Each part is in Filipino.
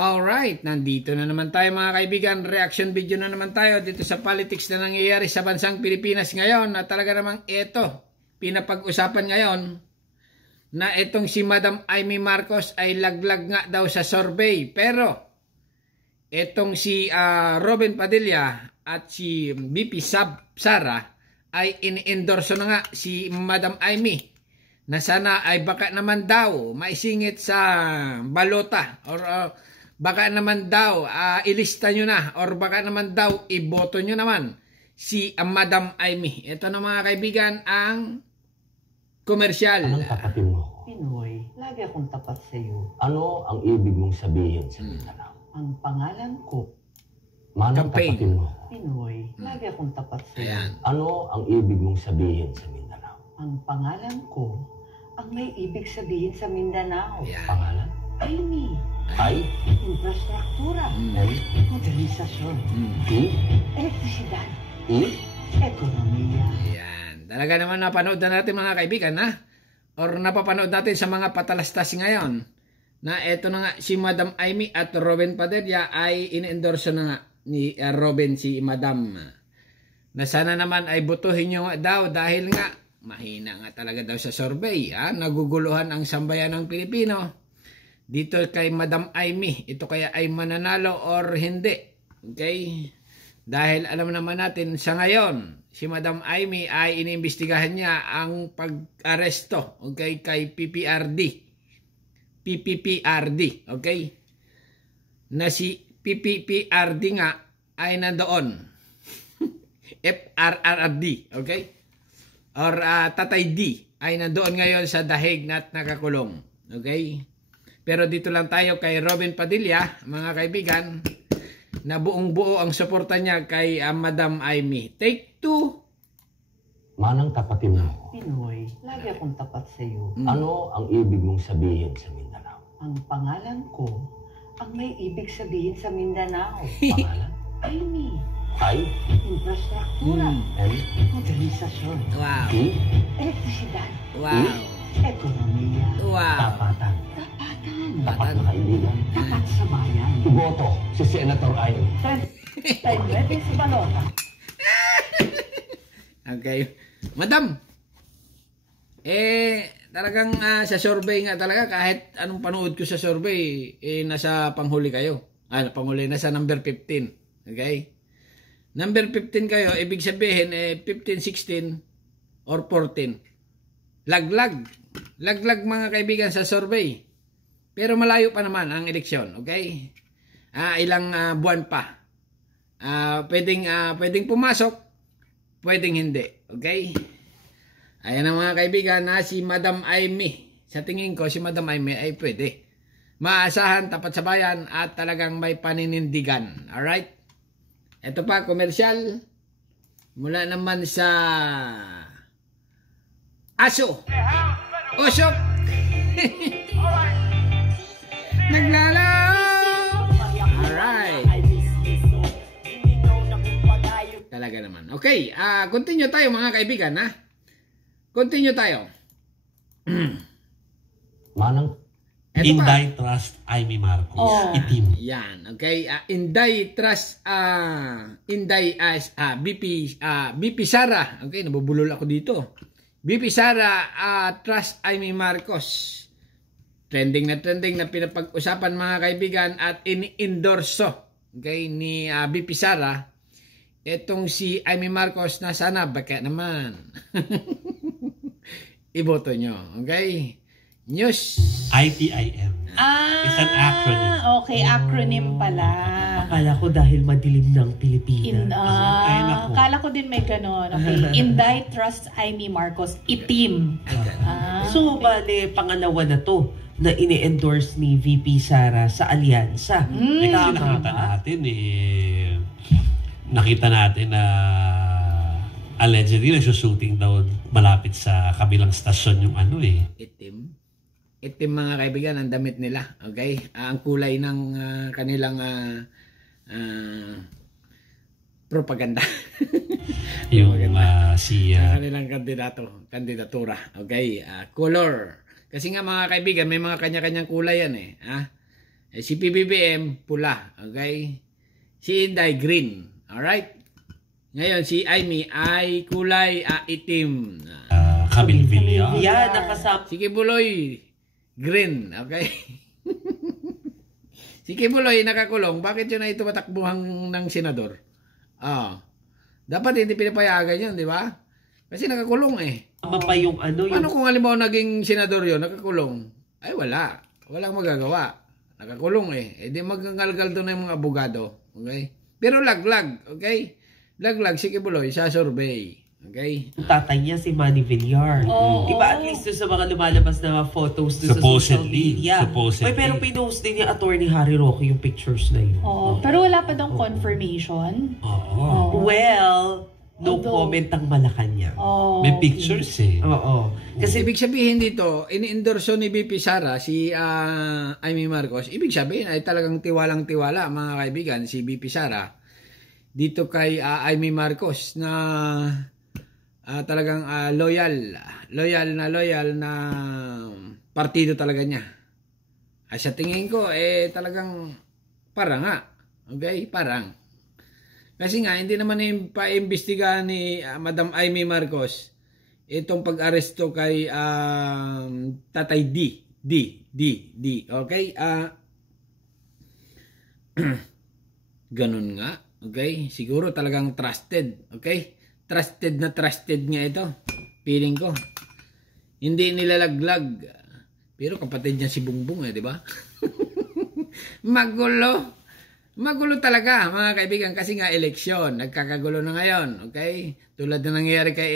Alright, nandito na naman tayo mga kaibigan. Reaction video na naman tayo dito sa politics na nangyayari sa bansang Pilipinas ngayon. Na talaga namang ito, pinapag-usapan ngayon na itong si Madam Amy Marcos ay laglag nga daw sa survey. Pero itong si Robin Padilla at si VP Sara ay ini-endorso na nga si Madam Amy na sana ay baka naman daw maisingit sa balota or baka naman daw ilista nyo na or baka naman daw iboto nyo naman si Madam Amy. Ito na mga kaibigan ang komersyal. Anong tapatin mo? Pinoy, lagi akong tapat sa iyo. Ano ang ibig mong sabihin sa Mindanao? Ang pangalan ko, Manang Campaign. tapatin mo? Pinoy, lagi akong tapat sa iyo. Ayan. Ano ang ibig mong sabihin sa Mindanao? Ang pangalan ko, ang may ibig sabihin sa Mindanao. Ayan. Pangalan? Amy, Ay? infrastruktura, Ay? modernisasyon, I? elektrisidad, I? ekonomiya. Ayan. Talaga naman napanood na natin mga kaibigan or napapanood natin sa mga patalastas ngayon na eto na nga si Madam Amy at Robin Padilla ay in-endorso na nga ni Robin si Madam na sana naman ay butuhin nyo nga daw dahil nga mahina nga talaga daw sa survey. Naguguluhan ang sambayan ng Pilipino dito kay Madam Amy. Ito kaya ay mananalo or hindi. Okay? Dahil alam naman natin sa ngayon, si Madam Amy ay iniimbestigahan niya ang pag-aresto, okay, kay PPPRD, okay? Na si PPPRD nga ay nandoon. FRRD, okay? Or Tatay D ay nandoon ngayon sa dahig na nakakulong, okay? Pero dito lang tayo kay Robin Padilla, mga kaibigan, na buong-buo ang suporta niya kay Madam Amy. Take 2. Manang tapatin mo? Pinoy, lagi akong tapat sa iyo. Ano ang ibig mong sabihin sa Mindanao? Ang pangalan ko, ang may ibig sabihin sa Mindanao. Pangalan? Amy, Ay? infrastruktura, Ay? modernisasyon, Wow. I? elektrisidad, Wow. ekonomiya, Wow. Tapatan. tapatan, Tapat na kaibigan. tapat sa bayan. Iboto si Senator Amy. Time ready sa balota. Okay. Madam, talagang sa survey nga talaga, kahit anong panood ko sa survey, nasa panghuli kayo. Panghuli, nasa number 15. Okay? Number 15 kayo, ibig sabihin, 15, 16, or 14. Laglag. Laglag mga kaibigan sa survey. Pero malayo pa naman ang eleksyon. Okay? Ilang buwan pa. Pwedeng pumasok, pwedeng hindi. Okay? Ayan ang mga kaibigan na si Madam Amy. Sa tingin ko, si Madam Amy ay pwede. Maasahan, tapat sa bayan, at talagang may paninindigan. Alright? Ito pa, komersyal. Mula naman sa aso. Usok. Naglalaro. Alright. Talaga naman. Okay, continue tayo mga kaibigan, Continue tayo. Manang Inday Trust Amy Marcos. Itim. Yan, okay. Inday Trust Inday as BP Sara. Okay, nabubulol ako dito. BP Sara Trust Amy Marcos. Trending na pinapag-usapan mga kaibigan at ini-endorso, okay, ni BP Sara itong si Amy Marcos na sana baka naman iboto nyo. Okay? News. ITIM. It's an acronym. Okay, acronym pala. Akala ko dahil madilim ng Pilipinas. Ay, naku. Kala ko din may ganon. Okay, Inday Trust Amy Marcos, itim. So, bale, pangalawa na to na ini-endorse ni VP Sara sa alyansa. Kasi nakita natin na allegedly nagsushooting daw malapit sa kabilang stasyon yung Itim mga kaibigan ang damit nila. Okay? Ang kulay ng kanilang propaganda. yung kanilang kandidatura. Okay? Color. Kasi nga mga kaibigan, may mga kanya-kanyang kulay yan . Si PBBM, pula. Okay? Si Inday, green. Alright? Ngayon, si Amy ay kulay itim. Camille Villar. Yan, nakasama. Si Kibuloy, green. Okay? Si Kibuloy nakakulong. Bakit yun ay tumatakbuhan ng senador? Dapat hindi pinapayagan yun, di ba? Kasi nakakulong eh. Pa yung ano, Paano yung kung halimbawa naging senador yun, nakakulong? Ay wala. Walang magagawa. Nakakulong eh. E di magngalgal doon ng mga abogado. Okay? Pero laglag. Okay? Laglag si Kibuloy sa survey. Okay? tatay niya si Manny Villar. Oo. Diba at least doon sa mga lumalabas na photos doon sa social Supposedly. media. Supposedly. Oy, pero pinost din ni Attorney Harry Roque yung pictures na yun. Pero wala pa daw confirmation. Oo. Well, no Although- comment ang Malacanang. May pictures eh. Oo. Kasi ibig sabihin dito, ini-endorso ni BP Sara si Amy Marcos. Ibig sabihin ay talagang tiwalang-tiwala mga kaibigan si BP Sara dito kay Amy Marcos na talagang loyal na partido talaga niya. Sa tingin ko talagang parang nga. Okay? Parang. Kasi nga hindi naman pa-imbestigahan ni Madam Amy Marcos itong pag-aresto kay Tatay D. Okay? Ganun nga. Okay? Siguro talagang trusted. Okay? Trusted nga ito. Feeling ko. Hindi nilalaglag. Pero kapatid niya si Bungbong di ba? Magulo talaga mga kaibigan kasi nga eleksyon. Nagkakagulo na ngayon. Okay? Tulad na nangyayari kay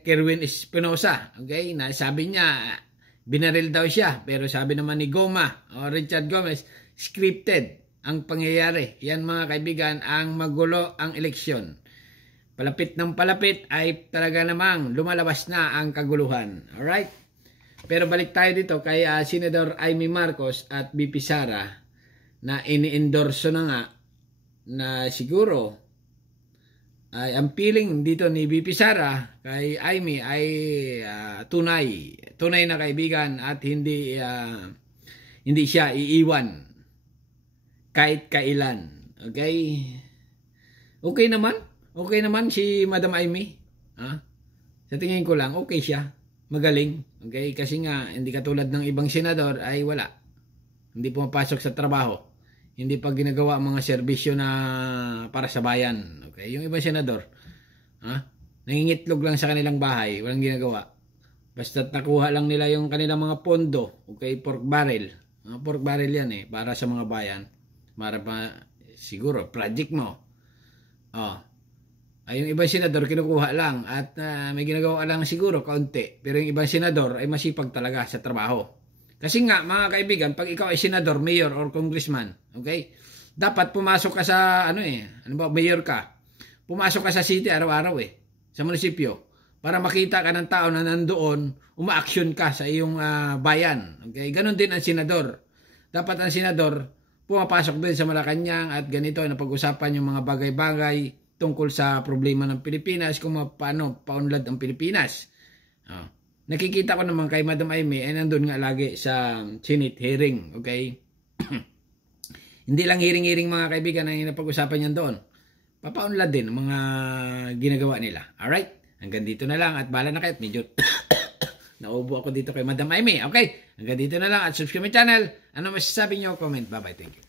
Kerwin Espinosa. Okay? Na sabi niya, binaril daw siya. Pero sabi naman ni Goma o Richard Gomez, scripted ang pangyayari. Yan mga kaibigan, ang magulo ang eleksyon. Palapit ng palapit ay talaga namang lumalabas na ang kaguluhan. Alright? Pero balik tayo dito kay Senador Amy Marcos at BP Sara na ini-endorso na nga na siguro ay ang feeling dito ni BP Sara kay Amy ay tunay na kaibigan at hindi siya iiwan kahit kailan. Okay? Okay naman si Madam Amy. Sa tingin ko lang, okay siya. Magaling. Okay? Kasi nga, hindi katulad ng ibang senador, ay wala. Hindi pumapasok sa trabaho. Hindi pa ginagawa ang mga serbisyo na para sa bayan. Okay? Yung ibang senador, nangingitlog lang sa kanilang bahay. Walang ginagawa. Basta nakuha lang nila yung kanilang mga pondo. Okay? Pork barrel. Pork barrel yan para sa mga bayan. Para pa, siguro, project mo. Ay yung ibang senador kinukuha lang at may ginagawa lang siguro kaunti. Pero yung ibang senador ay masipag talaga sa trabaho. Kasi nga mga kaibigan, pag ikaw ay senador, mayor or congressman, okay? Dapat pumasok ka sa mayor ka. Pumasok ka sa city araw-araw sa munisipyo para makita ka ng tao na nandoon, uma-action ka sa iyong bayan. Okay? Ganon din ang senador. Dapat ang senador pumapasok din sa Malacanang at ganito na pag-usapan yung mga bagay-bagay tungkol sa problema ng Pilipinas, kung paano paunlad ang Pilipinas. Nakikita ko naman kay Madam Amy ay nandun nga lagi sa Senate hearing. Okay? Hindi lang hearing mga kaibigan ang napag-usapan niyan doon. Papaunlad din ang mga ginagawa nila. Alright? Hanggang dito na lang at bahala na kayo. Medyo naubo ako dito kay Madam Amy. Okay? Hanggang dito na lang at subscribe my channel. Ano masasabi niyo? Comment. Bye-bye. Thank you.